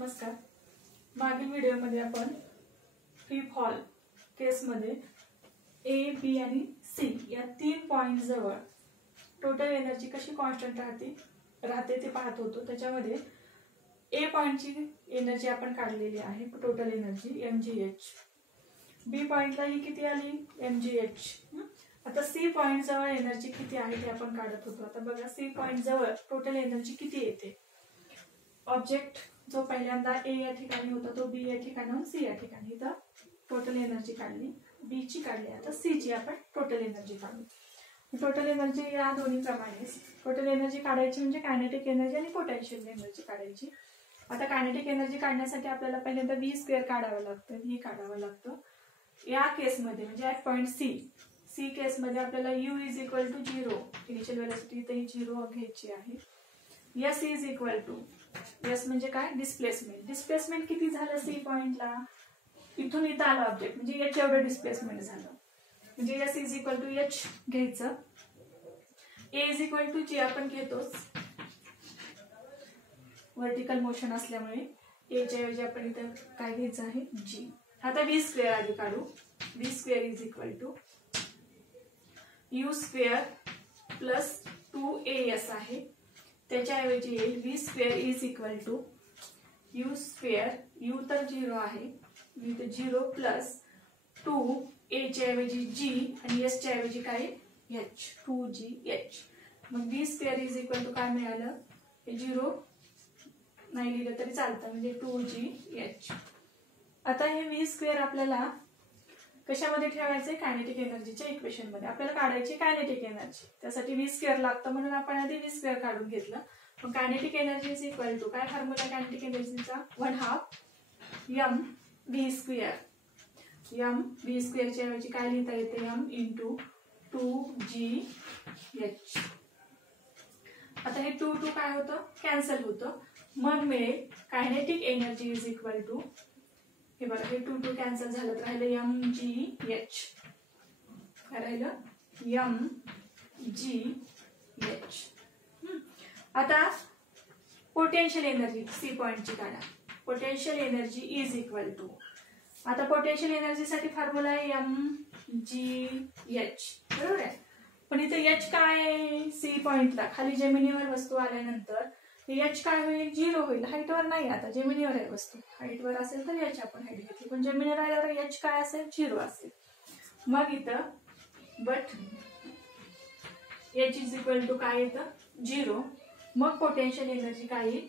नमस्कार. मागील व्हिडिओमध्ये आपण फ्री फॉल केसमध्ये ए, बी आणि सी या 3 पॉइंट जवळ टोटल एनर्जी कशी कॉन्स्टंट राहते ते पाहत होतो. त्याच्यामध्ये ए पॉइंटची एनर्जी आपण काढलेली आहे, टोटल एनर्जी mgh. बी पॉइंटला ही किती आली mgh. आता सी पॉइंट जवळ एनर्जी किती आहे ते आपण काढत होतो. आता बघा सी पॉइंट जवळ टोटल एनर्जी किती येते. ऑब्जेक्ट जो पहिल्यांदा ए या ठिकाणी होता तो बी या ठिकाणाहून सी या ठिकाणी, तर टोटल एनर्जी काढली, बी ची काढली. आता सी ची आपण टोटल एनर्जी काढू. टोटल एनर्जी या दोन्ही प्रमाणेच टोटल एनर्जी काढायची म्हणजे कायनेटिक एनर्जी आणि पोटेन्शियल एनर्जी काढायची. आता कायनेटिक एनर्जी काढण्यासाठी आपल्याला पहिल्यांदा व्ही स्क्वेअर काढावं लागतं, व्ही काढावं लागतं. या केसमध्ये म्हणजे ॲट पॉइंट सी केसमध्ये आपल्याला u is equal to 0, initial velocity ते 0 घ्यायची आहे. s is equal to, s म्हणजे काय, डिस्प्लेसमेंट. डिस्प्लेसमेंट किती झालं सी पॉइंटला, इथून इथं आलं ऑब्जेक्ट म्हणजे h एवढं डिस्प्लेसमेंट झालं, म्हणजे s is equal to h घ्यायचं. a is equal to G आपण घेतोच, व्हर्टिकल मोशन असल्यामुळे a च्या ऐवजी आपण इथं काय घ्यायचं आहे, g. आता v स्क्वेअर आधी काढू. v square is equal to u square plus 2as आहे, त्याच्याऐवजी येईल v square is equal to u square, u तर 0 आहे, v तर 0 प्लस 2a च्या ऐवजी g आणि s च्या ऐवजी काय h, 2gh. मग v square is equal to काय मिळालं, हे 0 नाही लिहिलं तरी चालतं, म्हणजे 2gh. आता हे v स्क्वेअर आपल्याला कशामध्ये ठेवायचे, कायनेटिक एनर्जीच्या इक्वेशन मध्ये. आपल्याला काढायची कायनेटिक एनर्जी, त्यासाठी v स्क्वेअर लागतं म्हणून आपण आधी v स्क्वेअर काढून घेतलं. मग kinetic energy is equal to काय फॉर्म्युला कायनेटिक एनर्जीचा, 1/2 mv स्क्वेअर. mv स्क्वेअरच्या ऐवजी काय लिहिता येते, m इंटू 2gh. आता हे 2 काय होतं, कॅन्सल होतं. मग मिळेल kinetic energy is equal to, हे बघा हे 2 कॅन्सल झालं तर राहिलं mgh, काय राहिलं mgh. आता पोटेन्शियल एनर्जी सी पॉइंटची काढा. Potential energy is equal to, आता पोटेन्शियल एनर्जीसाठी फॉर्म्युला आहे mgh, बरोबर आहे. पण इथे h काय आहे, सी पॉइंटला खाली जमिनीवर वस्तू आल्यानंतर h काय होईल, 0 होईल. हाईटवर नाही, आता जमिनीवर आहे वस्तू. हाईटवर असेल तर h आपण हाईट घेतली, पण जमिनीवर आल्यावर h काय असेल, 0 असेल. मग इथं but h is equal to काय येतं, 0. मग पोटेन्शियल एनर्जी काय येईल,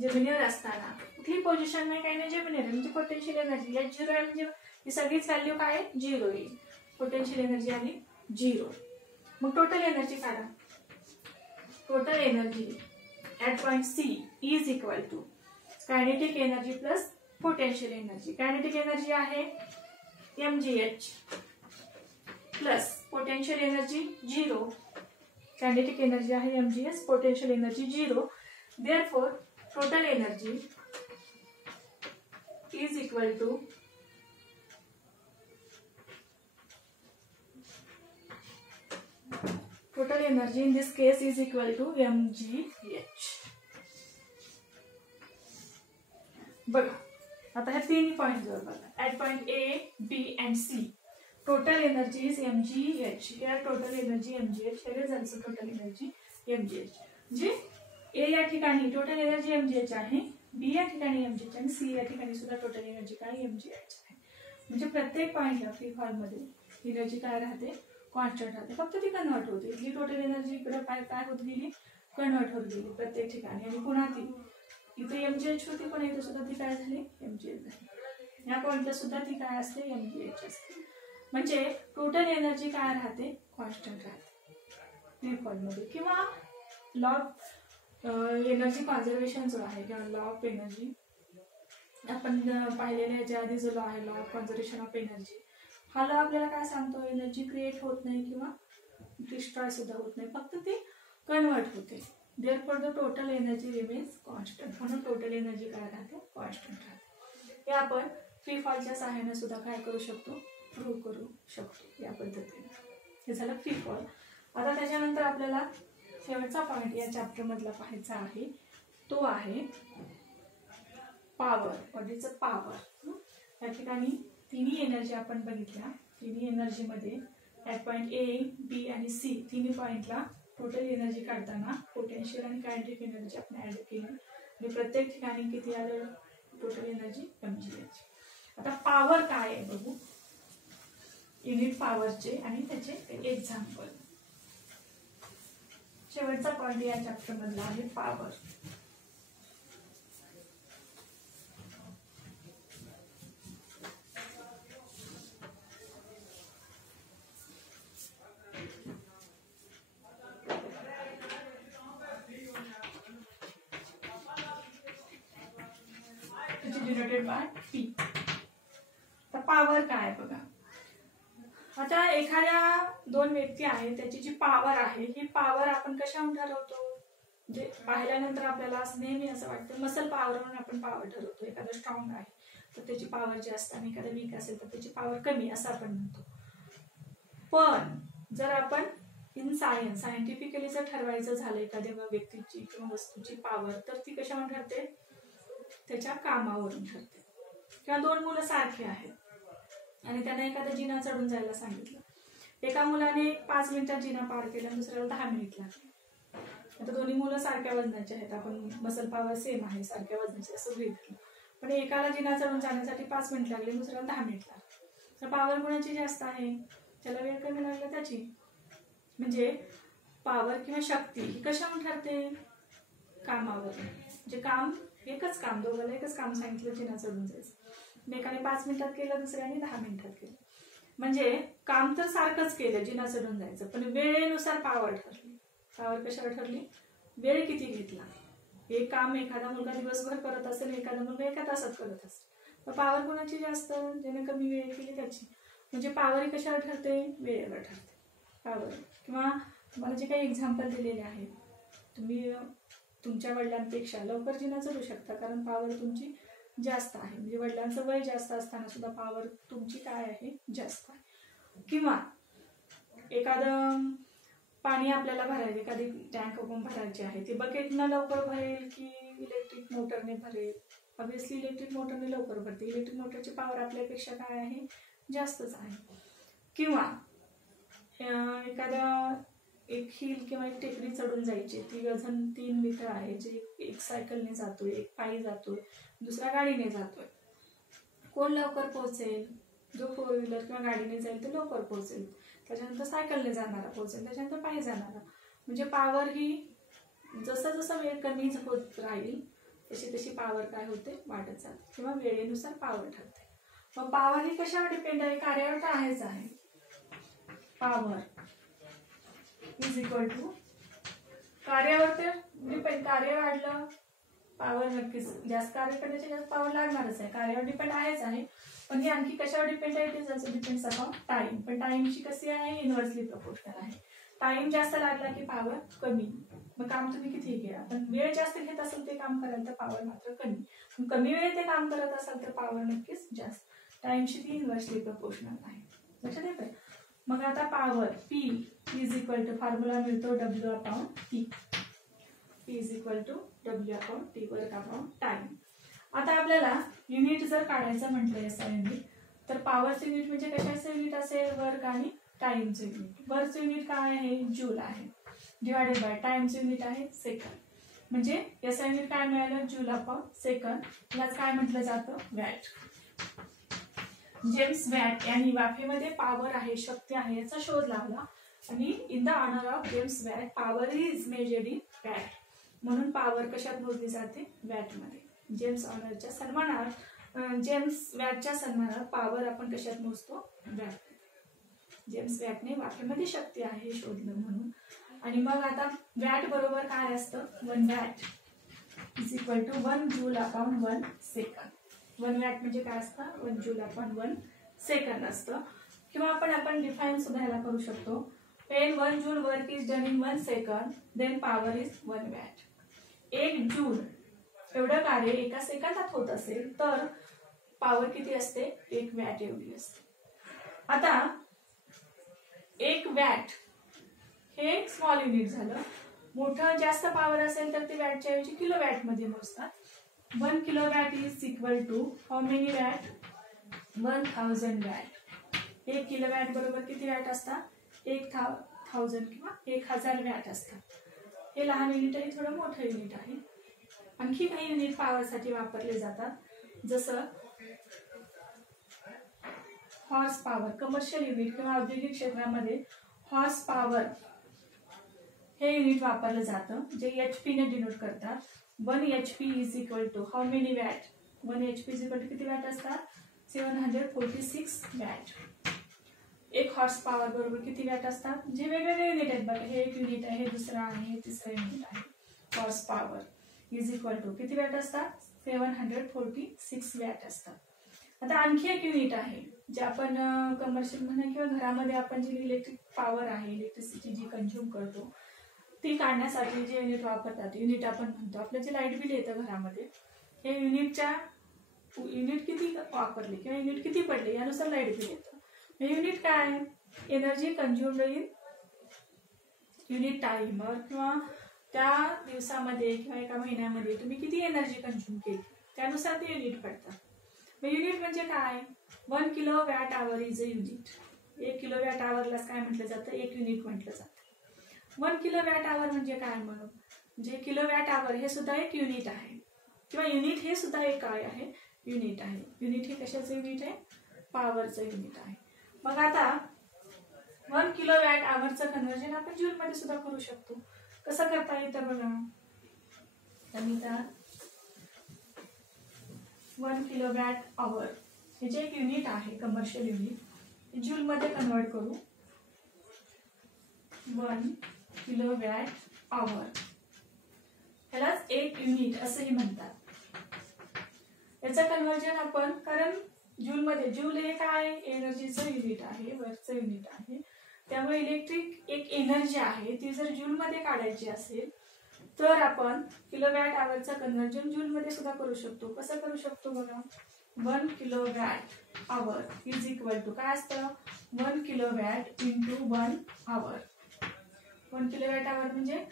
जमिनीवर असताना कुठली पोझिशन नाही काय नाही, जमिनीवर म्हणजे पोटेन्शियल एनर्जी h 0 आहे, म्हणजे ही सगळीच व्हॅल्यू काय आहे, 0 येईल. पोटेन्शियल एनर्जी आली 0. मग टोटल एनर्जी काढा. Total energy at point C is equal to kinetic energy plus potential energy. Kinetic energy आहे mgh plus potential energy 0. Kinetic energy आहे mgh, potential energy 0. Therefore total energy is equal to total energy in this case is equal to mgh. बघा आता हे 3 point जवळ बघा, at point A, B and C total energy is mgh. Here total energy mgh, here is also total energy mgh. म्हणजे ए या ठिकाणी total energy mgh आहे, बी या ठिकाणी mgh आणि सी या ठिकाणी सुद्धा टोटल एनर्जी काय mgh आहे. म्हणजे प्रत्येक पॉइंटला फ्री फॉल मध्ये एनर्जी काय राहते, कॉन्स्टंट राहते, फक्त ती कन्वर्ट होते. ही टोटल एनर्जी इकडे काय होत गेली, कन्वर्ट होत गेली प्रत्येक ठिकाणी. आणि पुन्हा ती इथे mgh होती, पण इथे सुद्धा ती काय झाली, mgh झाली. या पॉइंटला सुद्धा ती काय असते, mgh असते. म्हणजे टोटल एनर्जी काय राहते, कॉन्स्टंट राहते फ्री फॉल मध्ये. किंवा लॉ ऑफ एनर्जी कॉन्झर्वेशन जो आहे किंवा लॉ ऑफ एनर्जी आपण पाहिलेल्या याच्या आधी जो लॉ आहे, law of conservation of energy, हा लॉ आपल्याला काय सांगतो, एनर्जी क्रिएट होत नाही किंवा डिस्ट्रॉय सुद्धा होत नाही, फक्त ती कन्वर्ट होते. Therefore the total energy remains constant. म्हणून टोटल एनर्जी काय राहते, कॉन्स्टंट राहते. हे आपण फ्री फॉलच्या सहाय्याने सुद्धा काय करू शकतो, प्रूव्ह करू शकतो या पद्धतीने. हे झालं फ्री फॉल. आता त्याच्यानंतर आपल्याला शेवटचा पॉइंट या चॅप्टर मधला पाहायचा आहे, तो आहे power, what is a power. या ठिकाणी तिन्ही एनर्जी आपण बघितल्या. तिन्ही एनर्जीमध्ये ॲट पॉईंट ए, बी आणि सी तिन्ही पॉईंटला टोटल एनर्जी काढताना पोटेन्शियल आणि कायनेटिक एनर्जी आपण ॲड केली आणि प्रत्येक ठिकाणी किती आलं टोटल एनर्जी mg. आता पॉवर काय आहे बघू, युनिट पॉवरचे आणि त्याचे एक्झाम्पल. शेवटचा पॉईंट या चॅप्टर मधला आहे पॉवर. Denoted by P. तर पॉवर काय बघा. आता एखाद्या दोन व्यक्ती आहेत, त्याची जी पॉवर आहे ही पॉवर आपण कशावरून ठरवतो, म्हणजे पाहिल्यानंतर आपल्याला नेहमी असं वाटतं मसल पॉवरवरून आपण पॉवर ठरवतो. एखादा स्ट्रॉंग आहे तर त्याची पॉवर जास्त आणि एखादा वीक असेल तर त्याची पॉवर कमी असं आपण म्हणतो. पण जर आपण इन सायंटिफिकली जर ठरवायचं झालं एखाद्या व्यक्तीची किंवा वस्तूची पॉवर, तर ती कशावरून ठरते, त्याच्या कामावरून ठरते. किंवा दोन मुलं सारखी आहेत आणि त्यांना एखादा जिना चढून जायला सांगितलं. एका मुलाने 5 मिनिटात जिना पार केला, दुसऱ्याला 10 मिनिट लागले. आता दोन्ही मुलं सारख्या वजनाचे आहेत, आपण मसल पॉवर सेम आहे, सारख्या वजनाचे असं गृहीत. पण एकाला जिना चढून जाण्यासाठी 5 मिनिट लागले, दुसऱ्याला 10 मिनिट लागले. तर पॉवर कोणाची जास्त आहे, त्याला वेळ कमी लागला त्याची. म्हणजे पॉवर किंवा शक्ती ही कशावरून ठरते, कामावर. म्हणजे काम एकच काम, दोघांना एकच काम सांगितलं जिना चढून जायचं, एकाने 5 मिनिटात केलं, दुसऱ्याने 10 मिनिटात केलं. म्हणजे काम तर सारखंच केलं जिना चढून जायचं, पण वेळेनुसार पॉवर ठरली. पॉवर कशावर ठरली, वेळ किती घेतला. हे काम एखादा मुलगा दिवसभर करत असेल, एखादा मुलगा एका तासात करत असेल, तर पॉवर कोणाची जास्त, ज्याने कमी वेळ केली त्याची. म्हणजे पॉवर कशावर ठरते, वेळेवर ठरते पॉवर. किंवा तुम्हाला जे काही एक्झाम्पल दिलेले आहेत, तुम्ही तुमच्या वडिलांपेक्षा लवकर जिना चढू शकता, कारण पॉवर तुमची जास्त आहे. म्हणजे वडिलांचं वय जास्त असताना सुद्धा पॉवर तुमची काय आहे, जास्त आहे. किंवा एखादं पाणी आपल्याला भरायचं, एखादी टँक भरायची आहे, ती बकेटनं लवकर भरेल की इलेक्ट्रिक मोटरने भरेल. ऑब्व्हियसली इलेक्ट्रिक मोटरने लवकर भरते. इलेक्ट्रिक मोटरची पॉवर आपल्यापेक्षा काय आहे, जास्तच आहे. किंवा एखाद्या एक हिल किंवा एक टेकडी चढून जायची, ती वजन 3 मीटर आहे, जे एक सायकलने जातोय, एक पायी जातोय, दुसरा गाडीने जातोय. कोण लवकर पोहोचेल, जो 4 व्हीलर किंवा गाडीने जाईल तो लवकर पोहोचेल, त्याच्यानंतर सायकलने जाणारा पोहोचेल, त्याच्यानंतर पायी जाणारा. म्हणजे पॉवर ही जसं जसं वेळ कमी होत राहील तशी तशी पॉवर काय होते, वाढत जाते. किंवा वेळेनुसार पॉवर ठरते. मग पॉवर ही कशावर डिपेंड आहे, कार्यावर तर आहेच आहे. पॉवर इज इक्वल टू कार्यावर तर डिपेंड, कार्य वाढलं पॉवर नक्कीच जास्त, कार्य करण्याची जास्त पॉवर लागणारच आहे, कार्यावर डिपेंड आहेच आहे. पण ही आणखी कशावर डिपेंड आहे, it is depends upon time. पण टाइमची कशी आहे, इनव्हर्सली प्रपोर्शनल आहे. टाइम जास्त लागला की पॉवर कमी, मग काम तुम्ही किती घ्या. पण वेळ जास्त घेत असेल ते काम कराल तर पॉवर मात्र कमी. कमी वेळ ते काम करत असाल तर पॉवर नक्कीच जास्त. टाइमशी ती इनव्हर्सली प्रपोर्शनल आहे. लक्षात येतं. मग आता power P is equal to, formula मिळतो W upon T. P is equal to W upon T, work upon time. आता आपल्याला युनिट जर काढायचं म्हटलं SI युनिट, तर पॉवरचं युनिट म्हणजे कशाचं युनिट असेल, वर्क आणि टाइमचं युनिट. वर्कचं युनिट काय आहे, जूल आहे, डिवायडेड बाय टाइमचं युनिट आहे सेकंड. म्हणजे SI युनिट काय मिळालं, जूल अपॉन सेकंड. यालाच काय म्हटलं जातं, वॅट. जेम्स वॅट यांनी वाफेमध्ये पॉवर आहे, शक्ती आहे, याचा शोध लावला. आणि in the honour of James Watt power is measured in watt. म्हणून पॉवर कशात मोजली जाते, वॅटमध्ये. जेम्स ऑनरच्या सन्मानार्थ, जेम्स वॅटच्या सन्मानार्थ पॉवर आपण कशात मोजतो, वॅट. जेम्स वॅटने वाफेमध्ये शक्ती आहे हे शोधलं म्हणून. आणि मग आता वॅट बरोबर काय असतं, 1 watt is equal to 1 joule upon 1 second. 1 watt म्हणजे काय असतं, 1 जूल अपॉन 1 सेकंड असतं. किंवा आपण डिफाईन सुद्धा ह्याला करू शकतो. when 1 joule work is done in 1 second then power is 1 watt. 1 joule एवढं कार्य एका सेकंदात होत असेल तर पॉवर किती असते, 1 वॅट एवढी असते. आता 1 वॅट हे एक स्मॉल युनिट झालं. मोठं जास्त पॉवर असेल तर ते वॅटच्या ऐवजी किलो वॅट मध्ये मोजतात. 1 kilowatt is equal to how many watt 1000 watt. 1 kilowatt बरोबर किती वॅट असतात 1000 किंवा 1000 वॅट असतात. हे लहान युनिट आहे, थोडं मोठं युनिट आहे. आणखी काही युनिट पॉवरसाठी वापरले जातात, जसं हॉर्स पॉवर. कमर्शियल युनिट किंवा औद्योगिक क्षेत्रामध्ये हॉर्स पॉवर हे युनिट वापरलं जातं, जे HP ने डिनोट करतात. 1 HP is equal to how many watt. 1 HP is equal to किती वॅट असतात 746 वॅट. 1 हॉर्स पॉवर बरोबर किती वॅट असतात, जे वेगवेगळे युनिट आहेत बघा. हे एक युनिट आहे, हे दुसरं आहे, हे तिसरं युनिट आहे. Horse power is equal to किती वॅट असतात 746 वॅट असतात. आता आणखी एक युनिट आहे जे आपण कमर्शियल म्हणा किंवा घरामध्ये आपण जी इलेक्ट्रिक पॉवर आहे, इलेक्ट्रिसिटी जी कंझ्युम करतो ती काढण्यासाठी जे युनिट वापरतात, युनिट आपण म्हणतो. आपलं जे लाईट बिल येतं घरामध्ये, हे युनिट किती वापरले किंवा युनिट किती पडले यानुसार लाईट बिल येतं. हे युनिट काय आहे, एनर्जी कंझ्युम्ड इन युनिट टाइमवर, किंवा त्या दिवसामध्ये किंवा एका महिन्यामध्ये तुम्ही किती एनर्जी कंझ्युम केली त्यानुसार ते युनिट पडतात. युनिट म्हणजे काय 1 kilowatt hour is a unit. 1 kilowatt आवरलाच काय म्हटलं जातं, एक युनिट म्हटलं जातं. 1 किलोवॅट आवर म्हणजे काय, मग जे किलोवॅट आवर हे सुद्धा एक युनिट आहे, किंवा युनिट हे सुद्धा एक काय आहे युनिट आहे. युनिट हे कशाचं युनिट आहे, पॉवरचं युनिट आहे. मग आता 1 किलोवॅट आवरचं कन्व्हर्जन आपण जूल मध्ये सुद्धा करू शकतो. कसं करता येतं बघा. तर 1 किलोवॅट आवर हे जे एक युनिट आहे कमर्शियल युनिट, जूल मध्ये कन्वर्ट करू. 1 किलोवॅट आवर ह्यालाच एक युनिट असंही म्हणतात. याचं कन्वर्जन आपण, कारण जूल मध्ये, जूल हे काय एनर्जीचं युनिट आहे, वर्कचं युनिट आहे. त्यामुळे इलेक्ट्रिक एक एनर्जी आहे, ती जर जूल मध्ये काढायची असेल तर आपण किलोवॅट आवरचं कन्वर्जन जूल मध्ये सुद्धा करू शकतो. कसं करू शकतो बघा. 1 kilowatt hour is equal to काय असतं 1 kilowatt into 1 hour. 1 kilowatt hour म्हणजे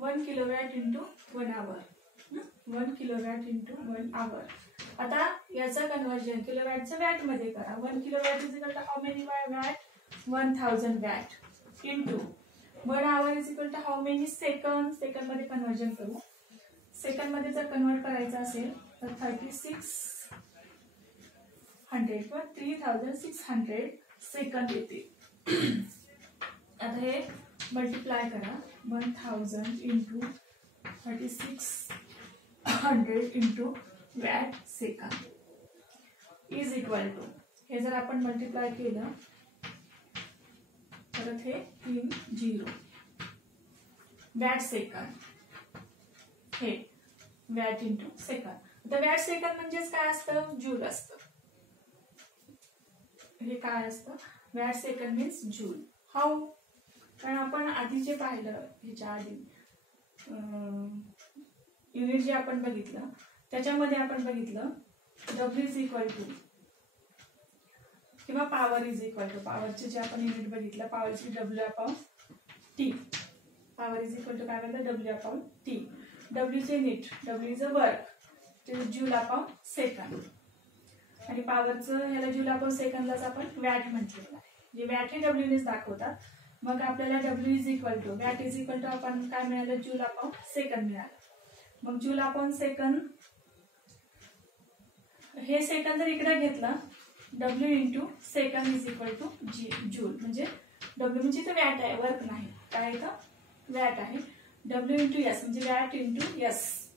1 kilowatt into 1 hour. 1 kilowatt into 1 hour. आता याचं कन्वर्जन किलोवॅटचं वॅट मध्ये करा. 1 kilowatt is equal to how many watt 1000 watt into 1 hour is equal to how many second. Second मध्ये conversion करू. Second मध्ये जर कन्वर्ट करायचं असेल तर 3600 किंवा 3600 सेकंद येते. आता हे मल्टिप्लाय करा. 1000 into 3600 into watt second is equal to, हे जर आपण मल्टिप्लाय केलं परत हे 3 0 वॅट सेकंद, हे वॅट इंटू सेकंद. आता वॅट सेकंद म्हणजेच काय असतं जूल असतं. हे काय असतं watt second means joule. How, कारण आपण आधी जे पाहिलं ह्याच्या आधी युनिट जे आपण बघितलं त्याच्यामध्ये आपण बघितलं W इज इक्वल टू किंवा पॉवर इज इक्वल टू, पॉवरचे जे आपण युनिट बघितलं पॉवरची W/T. Power is equal to काय म्हणतात W/T. W चे unit, W is a work, ते जूल/सेकंद. आणि पॉवरचं ह्याला जूल/सेकंदलाच आपण वॅट म्हटलेलं आहे. जे वॅट हे W नेच दाखवतात. मग आपल्याला W is equal to watt is equal to आपण काय मिळालं जूल/सेकंद मिळालं. मग जूल/सेकंद, हे सेकंद जर इकडे घेतलं W into second is equal two joule. म्हणजे W म्हणजे इथं वॅट आहे, वर्क नाही. काय इथं वॅट आहे. W इंटू एस म्हणजे वॅट इंटू एस.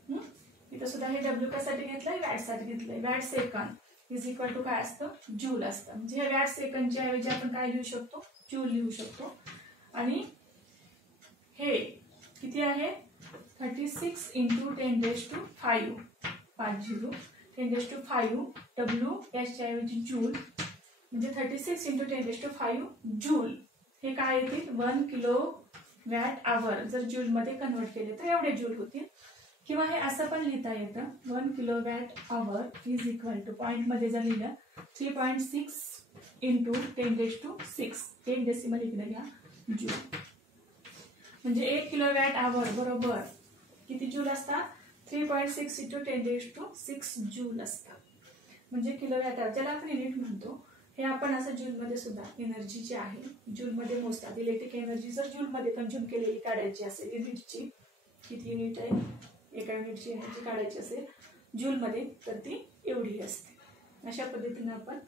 इथं सुद्धा हे W कशासाठी घेतलंय वॅटसाठी घेतलंय. Watt second is equal to काय असतं जूल असतं. म्हणजे हे वॅट सेकंदच्या ऐवजी आपण काय लिहू शकतो जूल लिहू शकतो. आणि हे किती आहे 36 इंटू 10⁵ 50 10⁵ W याच्या ऐवजी जूल म्हणजे 36 इंटू 10⁵ जूल. हे काय येतील 1 किलोवॅट आवर. जर जूल मध्ये कन्वर्ट केले तर एवढे जूल होतील. किंवा हे असं पण लिहिता येतं 1 kilowatt hour is equal two point मध्ये जर लिहिलं 3.6 इंटू 10⁶ 1 डेसिमल इकडे घ्या जूल. म्हणजे 1 किलोवॅट आवर बरोबर किती जूल असतात 3.6 × 10⁶ जूल असतं. म्हणजे किलोवॅट आवर, ज्याला आपण युनिट म्हणतो. हे आपण असं जूलमध्ये सुद्धा एनर्जी जी आहे जूलमध्ये मोजतात. इलेक्ट्रिक एनर्जी जर जूलमध्ये कंझ्युम केलेली काढायची असेल, युनिटची किती युनिट आहे, एका युनिटची एनर्जी काढायची असेल जूलमध्ये, तर ती एवढी असते. अशा पद्धतीने आपण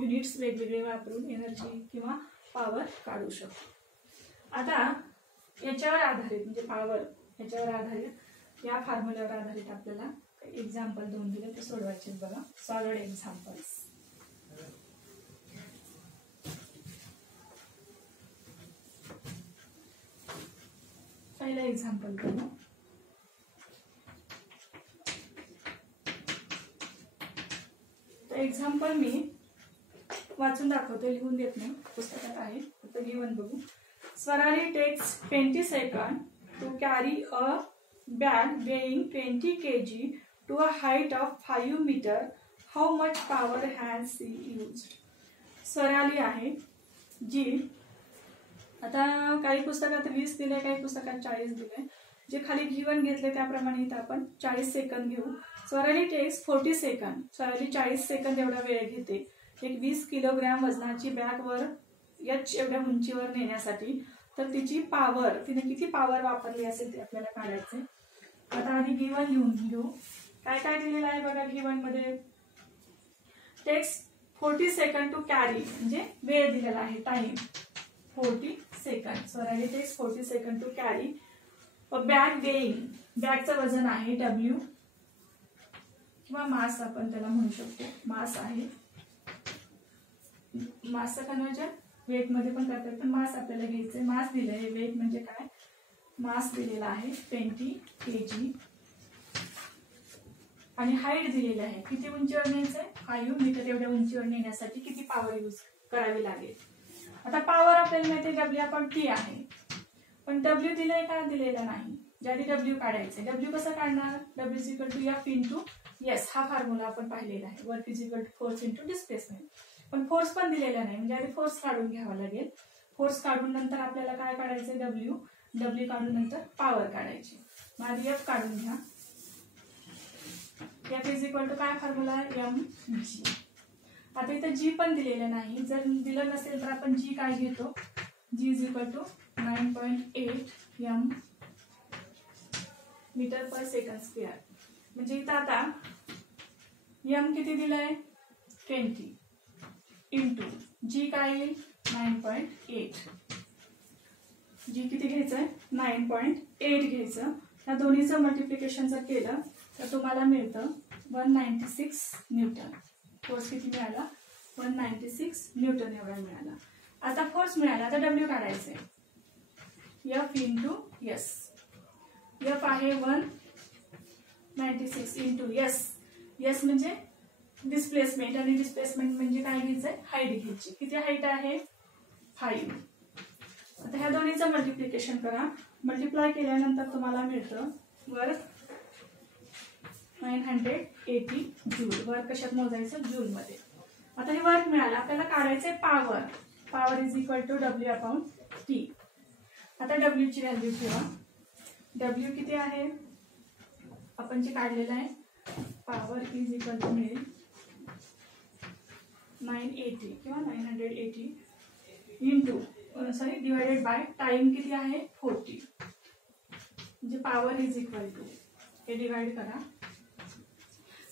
युनिट्स वेगवेगळे वापरून एनर्जी किंवा पॉवर काढू शकतो. आता याच्यावर आधारित म्हणजे पॉवर याच्यावर आधारित या फॉर्म्युल्यावर आधारित आपल्याला एक्झाम्पल 2 दिले ते सोडवायचे बघा. Solid examples. पहिलं एक्झाम्पल बघू. एक्झाम्पल मी वाचून दाखवते, लिहून देत नाही, पुस्तकात आहे, फक्त गिवन बघू. Swarali takes 20 seconds to carry a bag weighing 20 kg to a height of 5 meters. How much power has she used? Swarali आहे जी, आता काही पुस्तकात 20 दिले, काही पुस्तकात 40 दिले. जे खाली गिवन घेतले त्याप्रमाणे इथं आपण 40 सेकंद घेऊ. Swarali takes 40 seconds. Swarali 40 second एवढा वेळ घेते एक 20 किलोग्रॅम वजनाची बॅग वर एच एवढ्या उंचीवर नेण्यासाठी. तर तिची पॉवर, तिने किती पॉवर वापरली असेल ते आपल्याला काढायचे. आता आधी गिवन लिहून घेऊ. काय काय दिलेलं आहे बघा गिवन मध्ये. टेक्स 40 seconds टू कॅरी, म्हणजे वेळ दिलेला आहे, time 40 seconds. Swarali takes 40 seconds to carry bag weighing, बॅगचं वजन आहे डब्ल्यू किंवा मास आपण त्याला म्हणू शकतो. मास आहे, मासचं कन्वर्जन वेट मध्ये पण करतात, पण मास आपल्याला घ्यायचंय. मास दिलंय, वेट म्हणजे काय, मास दिलेला आहे 20 kg आणि हाईट दिलेली आहे. किती उंचीवर न्यायचंय, 5 मीटर एवढ्या उंचीवर नेण्यासाठी किती पॉवर यूज करावी लागेल. आता पॉवर आपल्याला माहिती डब्ल्यू आपण टी आहे, पण डब्ल्यू दिलंय का, दिलेलं नाही. ज्याने डब्ल्यू काढायचंय. डब्ल्यू कसं काढणार, W is equal to F into S. हा फॉर्म्युला आपण पाहिलेला आहे. Work is equal to force into displacement. पण फोर्स पण दिलेला नाही, म्हणजे आधी फोर्स काढून घ्यावा लागेल. फोर्स काढून नंतर आपल्याला काय काढायचंय, डब्ल्यू. डब्ल्यू काढून नंतर पॉवर काढायची. मग आधी एफ काढून घ्या. एफ इज इक्वल टू काय फॉर्म्युला, एम जी. आता इथं जी पण दिलेलं नाही. जर दिलं नसेल तर आपण जी काय घेतो, जी is equal to 9.8 M metre per second square. म्हणजे इथं आता एम किती दिलंय 20 इंटू जी काय येईल 9.8. जी किती घ्यायचंय 9.8 घ्यायचं. या दोन्हीचं मल्टिप्लिकेशन जर केलं तर तुम्हाला मिळतं 196 न्यूटन. फोर्स किती मिळाला, 196 न्यूटन एवढा मिळाला. आता फोर्स मिळाला, आता डब्ल्यू काढायचंय. F into S. एफ आहे 196 इंटू एस. एस म्हणजे डिस्प्लेसमेंट, आणि डिस्प्लेसमेंट म्हणजे काय घ्यायचंय, हाईट घ्यायची. किती हाईट आहे 5. आता ह्या दोन्हीचं मल्टिप्लिकेशन करा. मल्टिप्लाय केल्यानंतर तुम्हाला मिळतं वर्क 980 जूल. वर्क कशात मोजायचं, जूल मध्ये. आता हे वर्क मिळालं, आपल्याला काढायचंय power. Power is equal to W upon T. आता डब्ल्यू ची व्हॅल्यू ठेवा. डब्ल्यू किती आहे आपण जे काढलेलं आहे, पॉवर इज इक्वल टू मिळेल 980 किंवा 980 इंटू डिवायडेड बाय टाइम किती आहे 40. म्हणजे पॉवर इज इक्वल टू, हे डिवाइड करा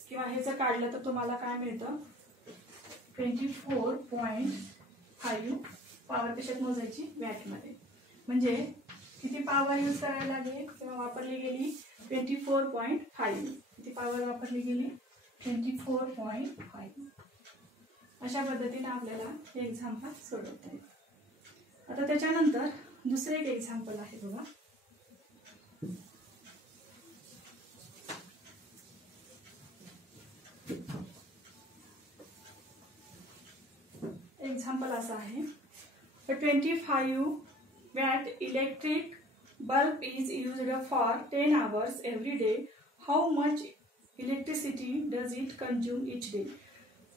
किंवा हे जर काढलं तर तुम्हाला काय मिळतं 24.5. पॉवर कशात मोजायची, वॅटमध्ये. म्हणजे किती पॉवर यूज करायला लागेल किंवा वापरली गेली 24.5. किती पॉवर वापरली गेली 24.5. अशा पद्धतीने आपल्याला हे एक्झाम्पल सोडवता येईल. आता त्याच्यानंतर दुसरे एक एक्झाम्पल आहे बघा. एक्झाम्पल असं आहे, 25 watt electric bulb is used for 10 hours every day. How much electricity does it consume each day?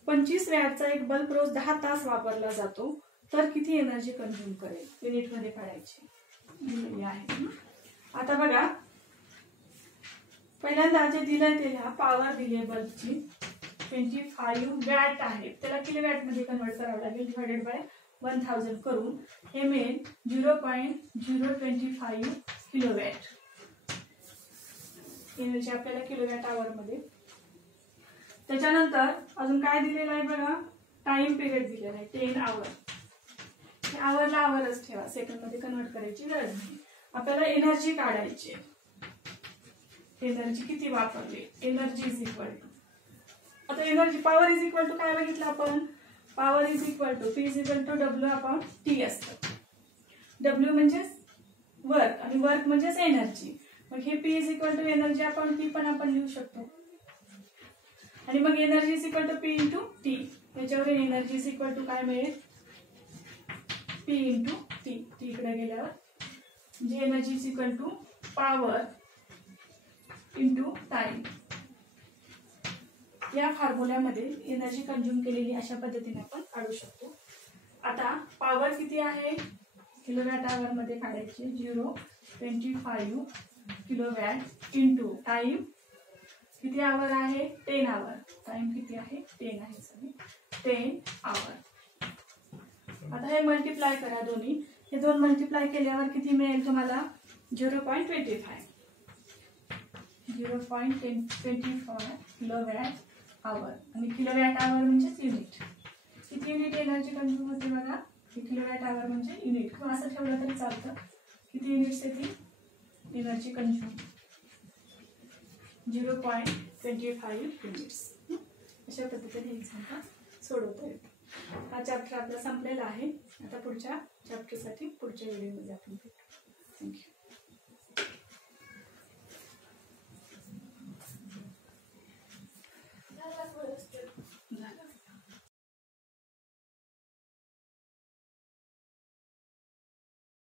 25 वॅटचा एक बल्ब रोज 10 तास वापरला जातो, तर किती एनर्जी कंझ्युम करेल, युनिट मध्ये काढायची आहे. आता बघा पहिल्यांदा जे दिलंय ते ह्या पॉवर दिली आहे बल्बची 25 वॅट आहे, त्याला किलोवॅट मध्ये कन्वर्ट करावं लागेल, डिवायडेड बाय 1000 करून हे मिळेल 0.025 किलोवॅट एनर्जी आपल्याला किलोवॅट आवर मध्ये. त्याच्यानंतर अजून काय दिलेलं आहे बघा, टाइम पिरियड दिलेला आहे 10 आवर. आवरला आवरच ठेवा, सेकंड मध्ये कन्वर्ट करायची गरज नाही. आपल्याला एनर्जी काढायची, एनर्जी किती वापरली, एनर्जी इज इक्वल टू, आता energy power is equal to काय बघितलं आपण, power is equal to P is equal to W upon T असतं. डब्ल्यू म्हणजेच वर्क आणि वर्क म्हणजेच एनर्जी. मग हे P is equal to energy upon T पण आपण लिहू शकतो. आणि मग energy is equal to P into T, याच्यावर एनर्जी इज इक्वल टू काय मिळेल, पी इंटू टी. टी इकडे गेल्यावर म्हणजे energy is equal to power into time. या फॉर्म्युल्यामध्ये एनर्जी कंझ्युम केलेली अशा पद्धतीने आपण काढू शकतो. आता पॉवर किती आहे किलोवॅट आवर मध्ये काढायची, 0.25 किलोवॅट इंटू टाइम किती आवर आहे 10 आवर. टाइम किती आहे 10 आहे, सॉरी 10 आवर. आता हे मल्टिप्लाय करा दोन्ही, हे दोन मल्टिप्लाय केल्यावर किती मिळेल तुम्हाला 0.25 किलोवॅट आवर. आणि किलोवॅट आवर म्हणजेच युनिट. किती युनिट एनर्जी कंझ्युम होते बघा, किलोवॅट आवर म्हणजे युनिट, किंवा असं ठेवलं तरी चालतं. किती युनिट्स येतील एनर्जी कंझ्युम, 0.25 युनिट्स. अशा पद्धतीने एक्झाम्पल सोडवता येतो. हा चॅप्टर आपला संपलेला आहे. आता पुढच्या चॅप्टरसाठी पुढच्या व्हिडिओमध्ये आपण भेटू. थँक्यू.